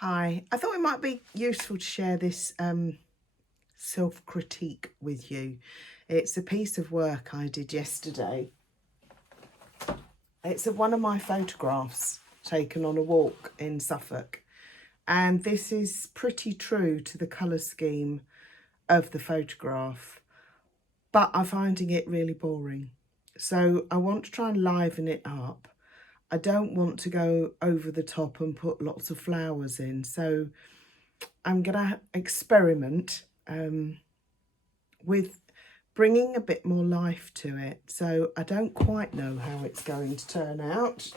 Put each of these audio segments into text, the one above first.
Hi, I thought it might be useful to share this self-critique with you. It's a piece of work I did yesterday. It's of one of my photographs taken on a walk in Suffolk. And this is pretty true to the colour scheme of the photograph, but I'm finding it really boring. So I want to try and liven it up. I don't want to go over the top and put lots of flowers in. So I'm going to experiment with bringing a bit more life to it. So I don't quite know how it's going to turn out,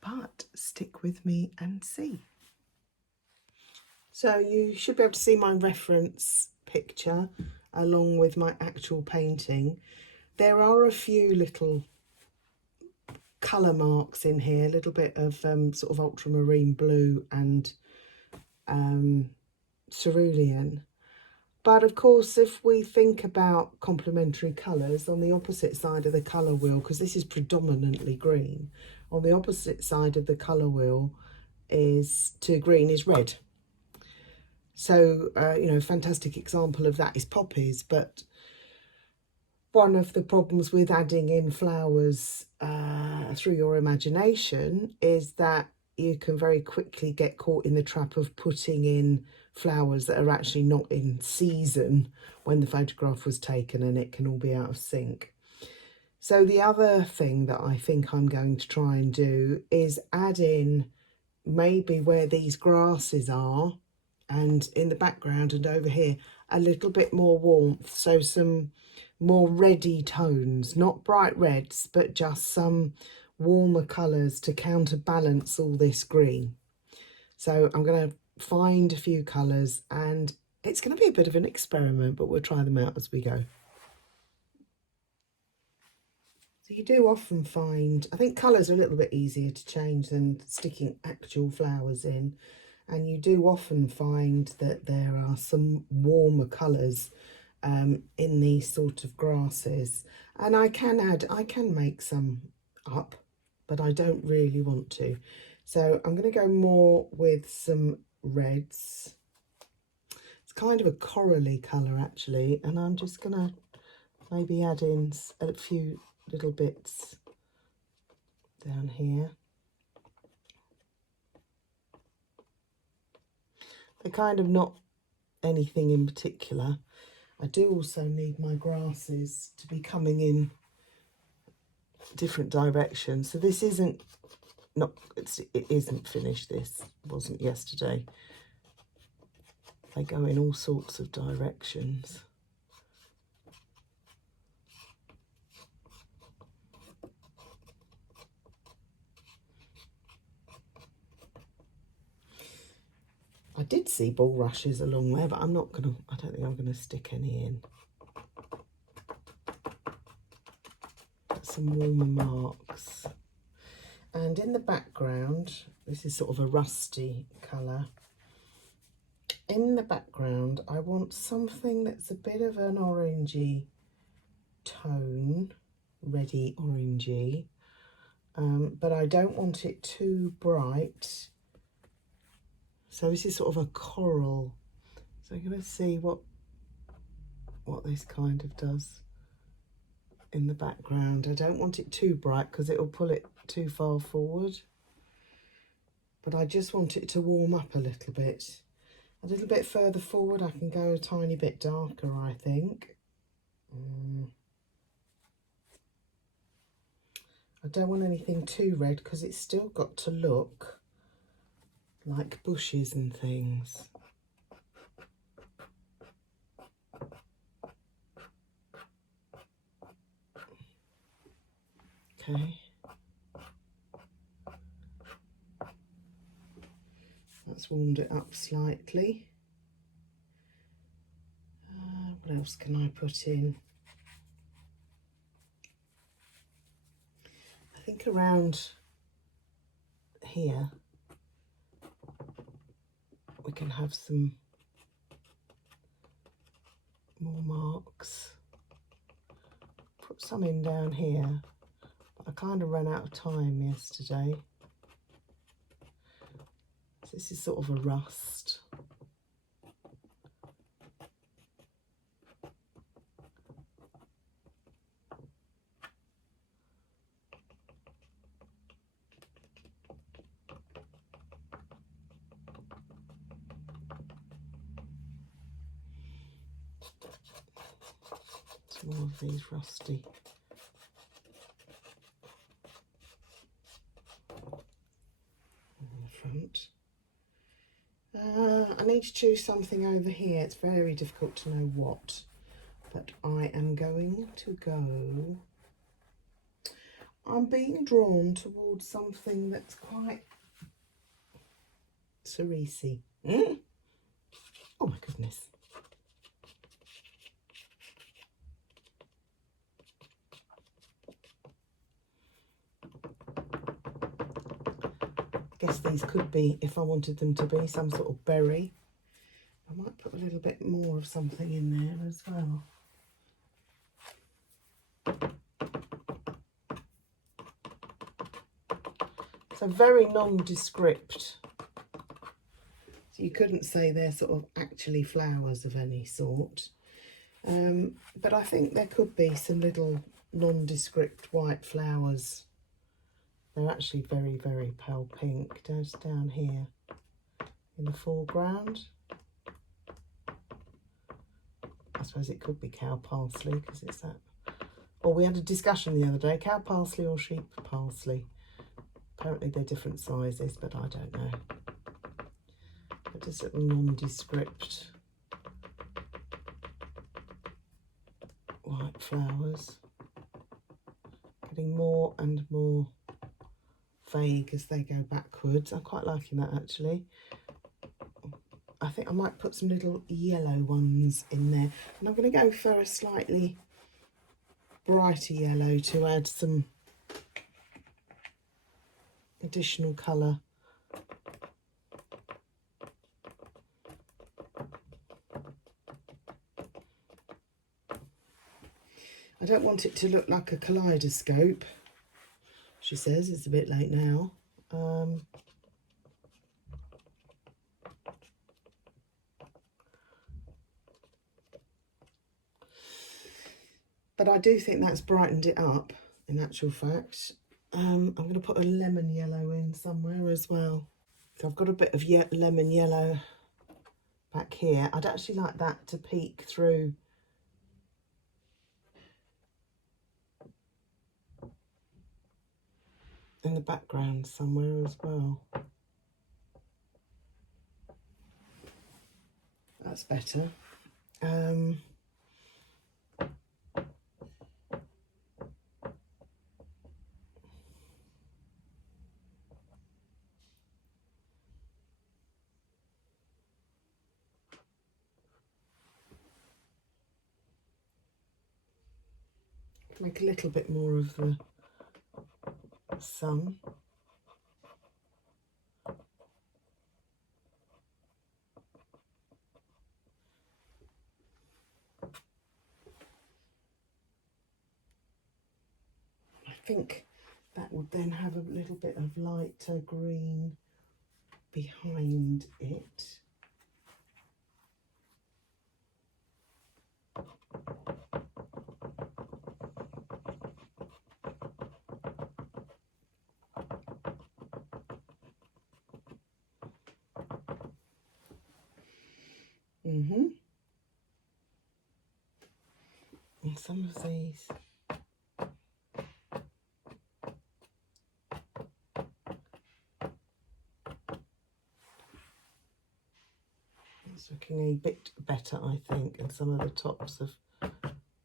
but stick with me and see. So you should be able to see my reference picture along with my actual painting. There are a few little colour marks in here, a little bit of sort of ultramarine blue and cerulean. But of course, if we think about complementary colours, on the opposite side of the colour wheel, because this is predominantly green, on the opposite side of the colour wheel to green is red. So, fantastic example of that is poppies. But one of the problems with adding in flowers through your imagination is that you can very quickly get caught in the trap of putting in flowers that are actually not in season when the photograph was taken, and it can all be out of sync. So the other thing that I think I'm going to try and do is add in maybe where these grasses are and in the background and over here a little bit more warmth, so some more reddy tones, not bright reds, but just some warmer colours to counterbalance all this green. So I'm going to find a few colours, and it's going to be a bit of an experiment, but we'll try them out as we go. So you do often find, I think colours are a little bit easier to change than sticking actual flowers in, and you do often find that there are some warmer colours in these sort of grasses, and I can make some up, but I don't really want to. So I'm going to go more with some reds. It's kind of a corally colour actually, and I'm just going to maybe add in a few little bits down here. They're kind of not anything in particular. I do also need my grasses to be coming in different directions. So this it isn't finished. This wasn't yesterday. They go in all sorts of directions. I did see bulrushes along there, but I don't think I'm gonna stick any in. Some warmer marks. And in the background, this is sort of a rusty colour. In the background, I want something that's a bit of an orangey tone, reddy orangey, but I don't want it too bright. So this is sort of a coral. So I'm going to see what this kind of does in the background. I don't want it too bright because it'll pull it too far forward, but I just want it to warm up a little bit. A little bit further forward, I can go a tiny bit darker, I think. I don't want anything too red because it's still got to look like bushes and things. Okay. That's warmed it up slightly. What else can I put in? I think around here we can have some more marks. Put some in down here, but I kind of ran out of time yesterday. This is sort of a rust. Some more of these rusty. In the front. I need to choose something over here. It's very difficult to know what, but I am going to go. I'm being drawn towards something that's quite cerise-y. Oh my goodness. I guess these could be, if I wanted them to be, some sort of berry. I might put a little bit more of something in there as well. So very nondescript. So you couldn't say they're sort of actually flowers of any sort. But I think there could be some little nondescript white flowers. They're actually very, very pale pink. Just down here in the foreground. I suppose it could be cow parsley because it's that. Or we had a discussion the other day, cow parsley or sheep parsley. Apparently they're different sizes, but I don't know. But just little nondescript white flowers. Getting more and more vague as they go backwards. I'm quite liking that actually. I think I might put some little yellow ones in there. And I'm going to go for a slightly brighter yellow to add some additional colour. I don't want it to look like a kaleidoscope, she says. It's a bit late now. But I do think that's brightened it up, in actual fact. I'm going to put a lemon yellow in somewhere as well. So I've got a bit of lemon yellow back here. I'd actually like that to peek through in the background somewhere as well. That's better. Make a little bit more of the sun. I think that would then have a little bit of lighter green behind it. And some of these it's looking a bit better, I think, and some of the tops of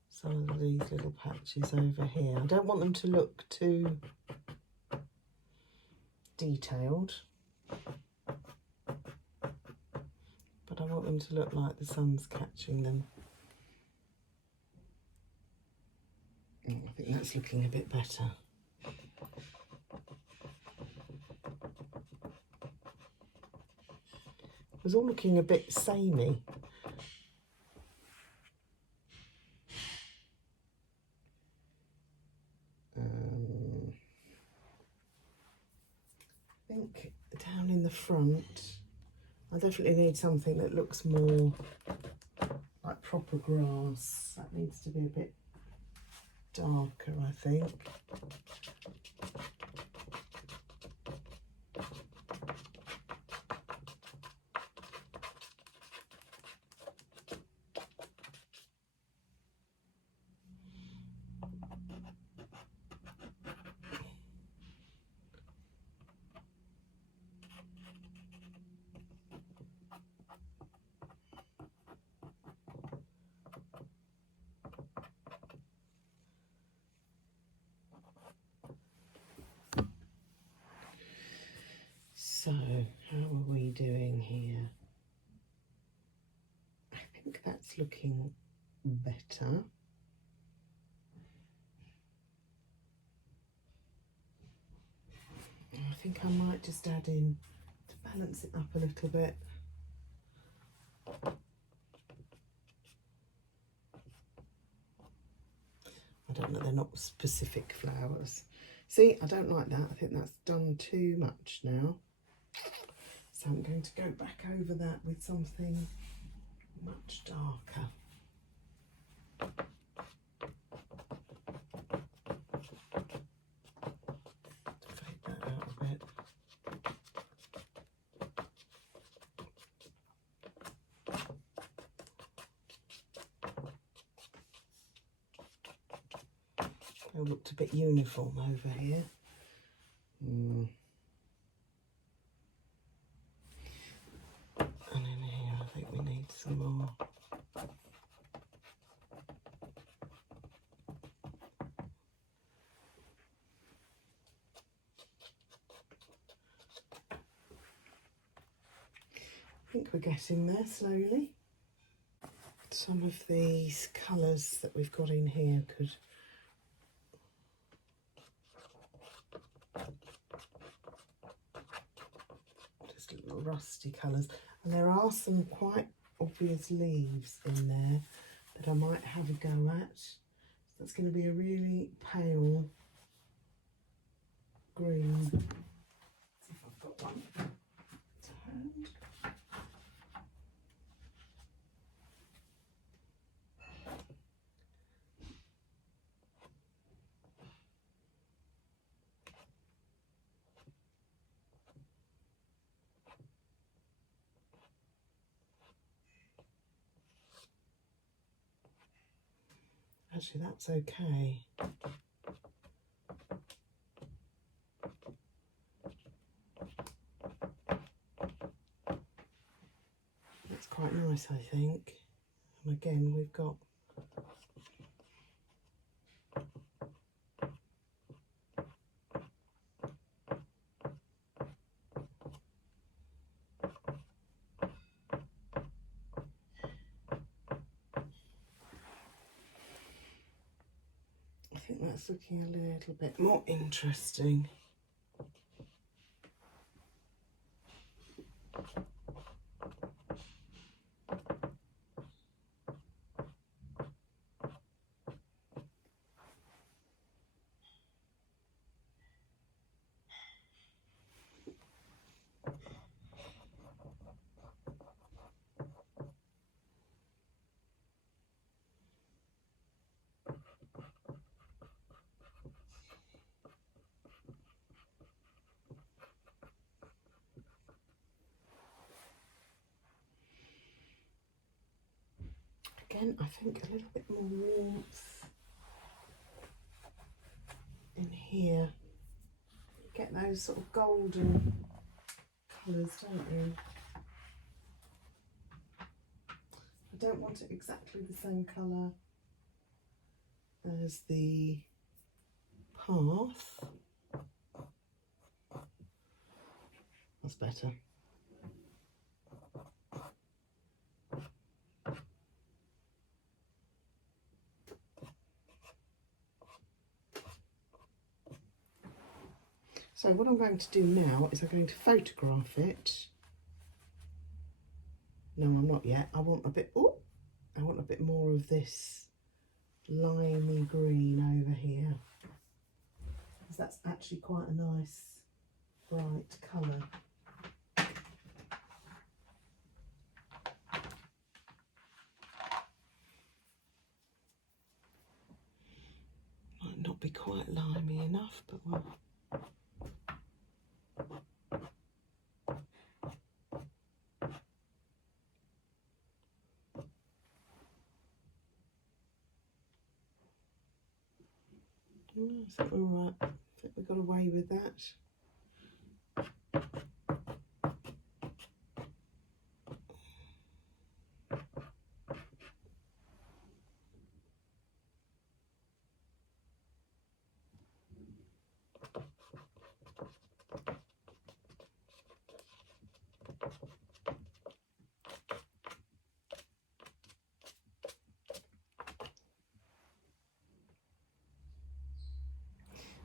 some of these little patches over here. I don't want them to look too detailed, but I want them to look like the sun's catching them. I think that's looking a bit better. It was all looking a bit samey. I think down in the front, I definitely need something that looks more like proper grass. That needs to be a bit darker, I think. So, how are we doing here? I think that's looking better. I think I might just add in to balance it up a little bit. I don't know, they're not specific flowers. See, I don't like that. I think that's done too much now. So I'm going to go back over that with something much darker. Fade that out a bit. It looked a bit uniform over here. And in here, I think we need some more. I think we're getting there slowly. Some of these colours that we've got in here could just little rusty colours, and there are some quite obvious leaves in there that I might have a go at. So that's going to be a really pale green. Let's see if I've got one to hand. Actually, that's okay. That's quite nice, I think. And again, we've got I think that's looking a little bit more interesting. Again, I think a little bit more warmth in here. You get those sort of golden colours, don't you? I don't want it exactly the same colour as the path. That's better. So what I'm going to do now is I'm going to photograph it. No, I'm not yet. I want a bit more of this limey green over here, because that's actually quite a nice bright colour. be quite limey enough, but well. I think we're all right. I think we got away with that.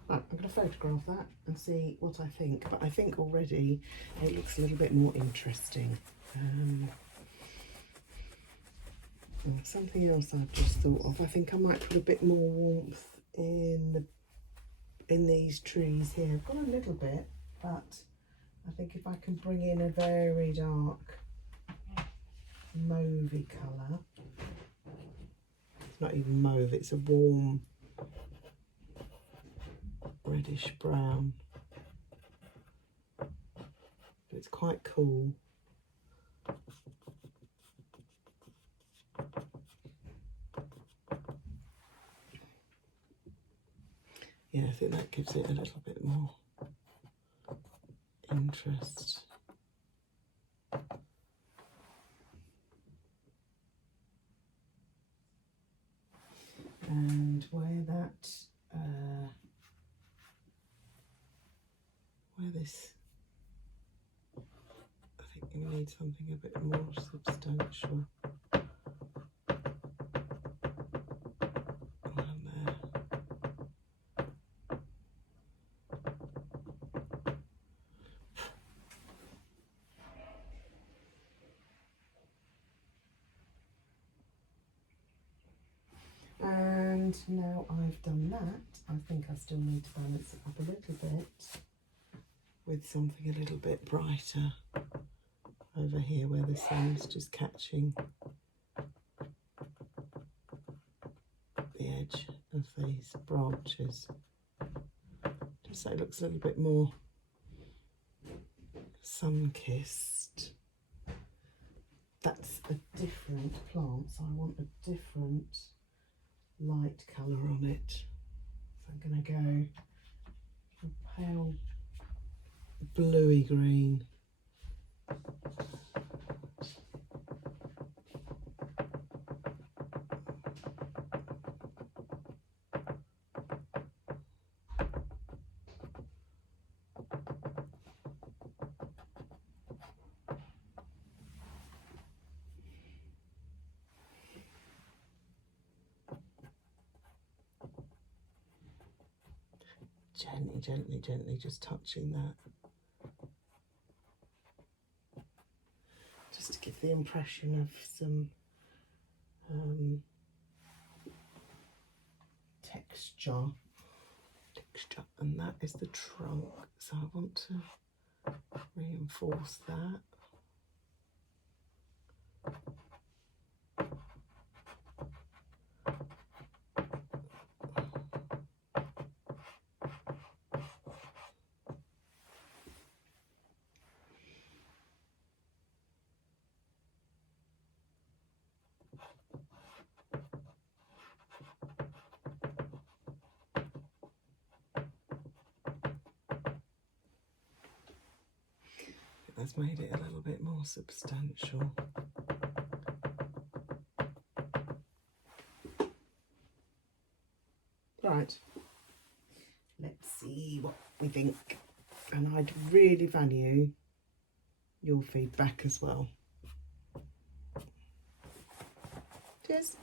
Right, I'm going to photograph that and see what I think, but I think already it looks a little bit more interesting. Something else I've just thought of, I think I might put a bit more warmth in these trees here. I've got a little bit, but I think if I can bring in a very dark mauvey colour, it's not even mauve, it's a warm reddish brown. It's quite cool. Yeah, I think that gives it a little bit more interest. And where this, I think we need something a bit more substantial. Around there. And now I've done that, I think I still need to balance it up a little bit with something a little bit brighter over here where the sun's just catching the edge of these branches, just so it looks a little bit more sun-kissed. That's a different plant, so I want a different light colour on it. So I'm going to go a pale bluey green. Gently, gently, gently, just touching that. Just to give the impression of some texture. And that is the trunk, so I want to reinforce that. That's made it a little bit more substantial. Right, let's see what we think. And I'd really value your feedback as well. Cheers.